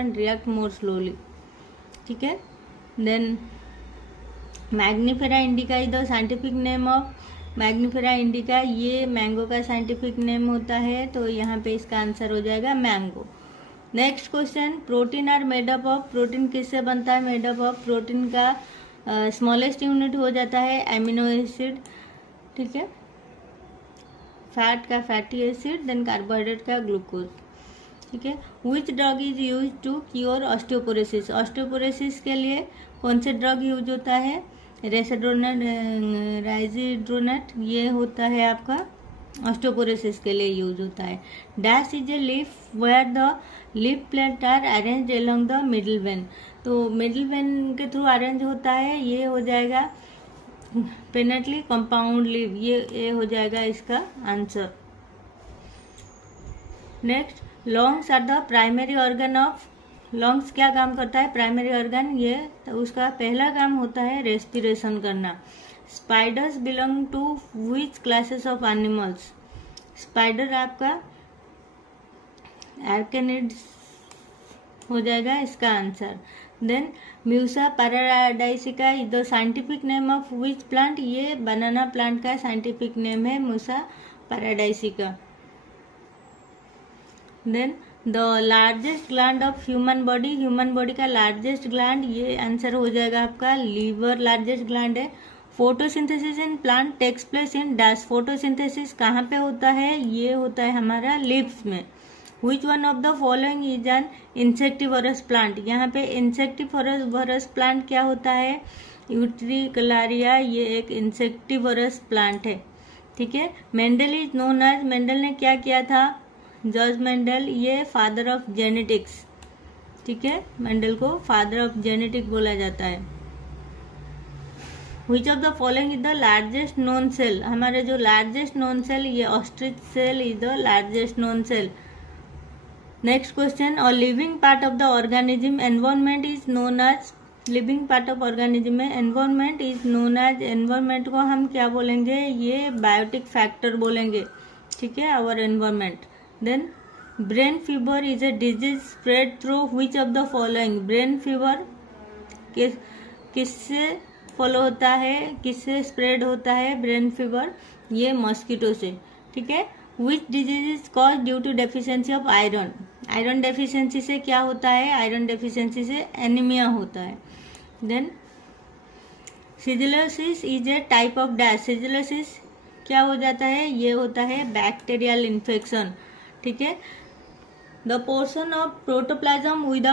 and react more slowly. ठीक है. Then Mangifera indica is the scientific name of Mangifera indica. ये mango का scientific name होता है, तो यहाँ पे इसका आंसर हो जाएगा mango. Next question, protein are made up of. Protein किससे बनता है? Made up of. प्रोटीन का स्मॉलेस्ट यूनिट हो जाता है एमिनो एसिड. ठीक है. फैट का फैटी एसिड, देन कार्बोहाइड्रेट का ग्लूकोज. ठीक है. Which drug is use to cure osteoporosis. Osteoporosis के लिए कौन से ड्रग यूज होता है? रेसिड्रोनेट, राइजिड्रोनेट, ये होता है आपका ऑस्टियोपोरोसिस के लिए यूज होता है. Dash is a leaf where the leaf plate are arrange along the middle vein. तो मिडिल वेन के थ्रू अरेंज होता है, ये हो जाएगा पेनेटली कंपाउंड लीफ. ये हो जाएगा इसका answer. Next, lungs are the primary organ of. Lungs क्या काम करता है? Primary organ. ये तो उसका पहला काम होता है रेस्पिरेशन करना. Spiders belong to which classes of animals. Spider आपका आर्केनिड्स हो जाएगा इसका answer. Then Musa paradisiaca is the scientific name of which plant. ये बनाना प्लांट का साइंटिफिक नेम है Musa paradisiaca. Then the largest gland of human body. Human body का largest gland, ये answer हो जाएगा आपका लीवर लार्जेस्ट ग्लैंड है. Photosynthesis in plant takes place in dash. Photosynthesis कहाँ पे होता है? ये होता है हमारा लीव्स में. Which one of the following is an insectivorous plant. यहाँ पे इंसेक्टिवरस प्लांट क्या होता है? यूट्रिकलारिया, ये एक इंसेक्टिवरस प्लांट है. ठीक है. Mendel is known as. Mendel ने क्या किया था? जॉर्ज मेंडल, ये फादर ऑफ जेनेटिक्स. ठीक है. मेंडल को फादर ऑफ जेनेटिक बोला जाता है. Which of the following is the largest known cell. हमारे जो लार्जेस्ट नोन सेल, ये ostrich cell is the largest known cell. Next question, और living part of the organism environment is known as. Living part of organism में environment is known as. Environment को हम क्या बोलेंगे? ये बायोटिक फैक्टर बोलेंगे. ठीक है. Our environment. Then brain fever is a disease spread through which of the following. Brain fever किससे फॉलो होता है? किससे स्प्रेड होता है ब्रेन फीवर? ये मॉस्किटो से. ठीक है. Which disease is cause due to deficiency of iron. Iron deficiency से क्या होता है? आयरन डेफिशिएंसी से एनीमिया होता है. Then silicosis is a type of dash. Silicosis क्या हो जाता है? ये होता है बैक्टीरियल इन्फेक्शन. ठीक है. The portion of protoplasm without